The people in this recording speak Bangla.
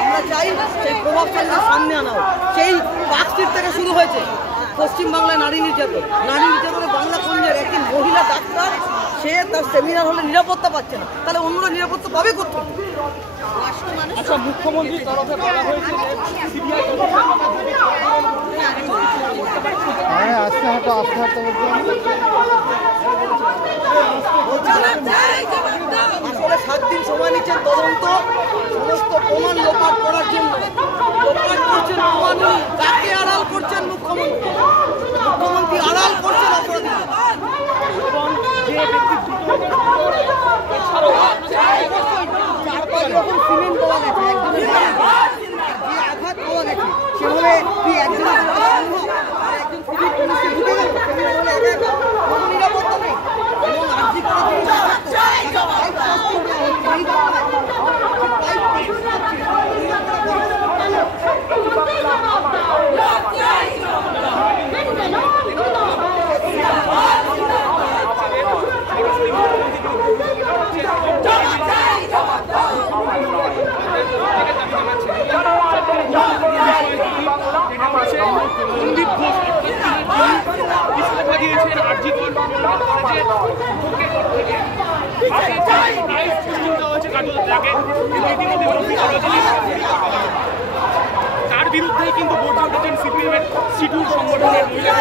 আমরা চাই সেই প্রভাবশালীদের সামনে আনা হোক। সেই পার্কস্ট্রিট থেকে শুরু হয়েছে পশ্চিমবাংলায় নারী নির্যাতনে বাংলাগঞ্জের একটি মহিলা ডাক্তার সে তার সেমিনার হলে নিরাপত্তা পাচ্ছে না, তাহলে অন্যরা নিরাপত্তা পাবে কোথায়? আচ্ছা, মুখ্যমন্ত্রীর তরফে বলা হয়েছে যে আস্তে হাঁটো আসলে 7 দিন সময় নিচ্ছেন তদন্ত, সমস্ত প্রমাণ লোপাট করার জন্য। লোপাট করছেন প্রমাণ, তাকে আড়াল করছেন মুখ্যমন্ত্রী আড়াল করছেন অপরাধী। চার পাঁচ রকম সিমেন্ট পাওয়া গেছে, একজনের যে আঘাত পাওয়া গেছে সেভাবে কি একজন পুলিশে ঢুকে গেল নিরাপত্তা নেই এবং আর্জি তার বিরুদ্ধেই কিন্তু বর্জন সিপিএমের সিটুর সংগঠনের মহিলা